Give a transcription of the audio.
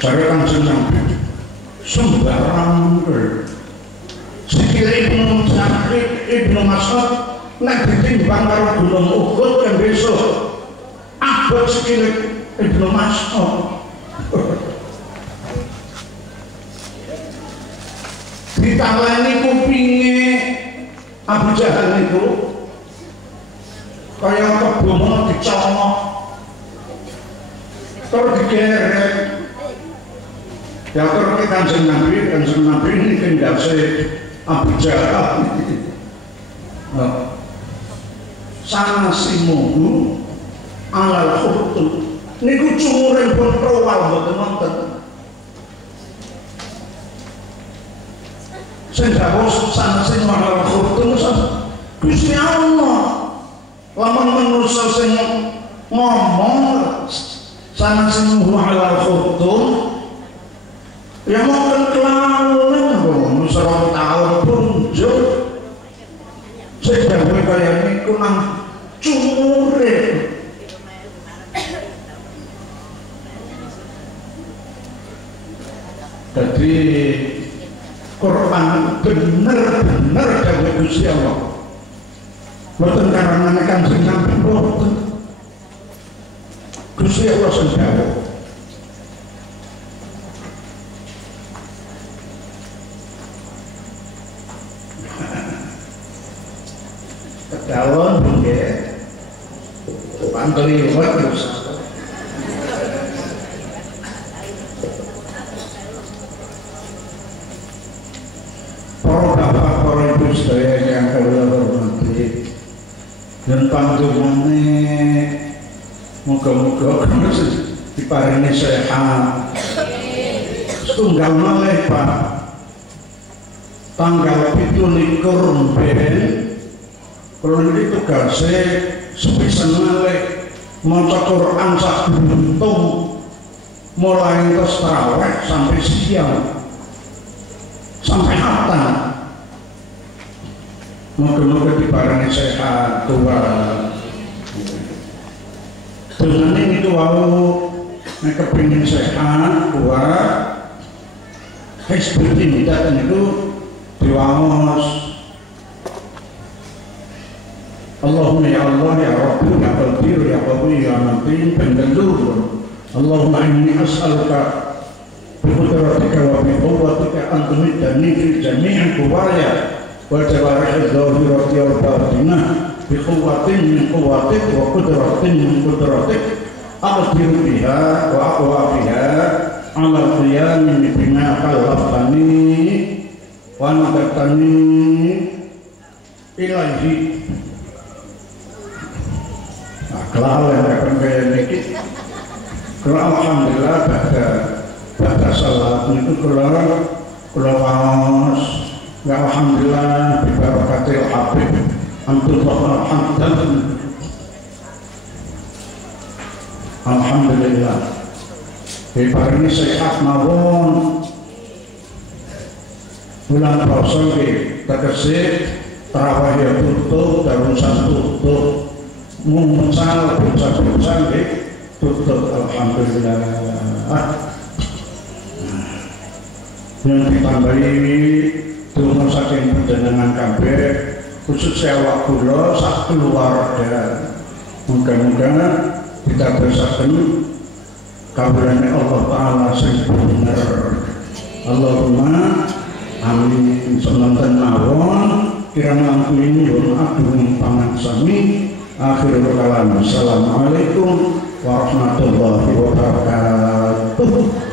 Jare Kanjeng Nabi sembarang sikile Ibnu Mas'ud nek ditimbang karo gunung Uhud kan besok abot sikile Ibnu Mas'ud. Ditaleni kupinge Abu Jahal itu kaya kebomo dicongok terus digeret. Ya terus Kanjeng Nabi ini kendase Abu Jahal. Sana simuhu alal khurtum niku cumuren pun rowal mboten wonten. Sing dawuh sana sing alal khurtum Gusti Allah. Lamun manusa sing ngomong sana sing alal khurtum ya mungkin kelalen kok serong tahun punjuk sedang kaya niku nang cumure. Jadi Quran bener-bener dawuh Gusti Allah. Mboten karangane Kanjeng Nabi mboten. Gusti Allah sing dawuh. Kedawon nggih. Panteli terus. Para bapak, para ibu sedaya yang kula hormati, dan panjenengane muga-muga diparingi sehat. Setunggal malih Pak, tanggal 17 ben kula niki tugase sepisan malih maca Quran sak buntung mulai terus tarawih sampai siang sampai hatam. Moga-moga diparingi sehat Tuhan. Dengan ini wau nek kepengin sehat kuat wis bertindak niku diwaos. Allahumma ya Allah ya Rabbi ya Qadir ya Qawi ya Matin pendendur. Allahumma inni as'aluka بقدرتك وبقوتك أن تمدني في جميع قوايا وجوارح الظاهرة والباطنة بقوة من قوتك وقدرة من قدرتك أقدر بها وأقوى بها على القيام بما كلفتني وندبتني إليه. Kalau yang akan kaya ini, kalau alhamdulillah pada salat itu kula waos ya alhamdulillah bi barakatil habib Abdullah Hamdan. Alhamdulillah diparingi sehat mawon bulan puasa iki tegese tarawih ya tutup darusan tutup mucal bocah-bocah nggih tutup alhamdulillah. Yang ditambahi donga saking panjenengan kabeh khusus awak kula sak keluarga. Muga-muga kita bersaken kabulane Allah Ta'ala sing bener. Allahumma amin. Semanten mawon kirang langkung nyuwun agung pamangsami. Akhirul kalam. Assalamualaikum warahmatullahi wabarakatuh.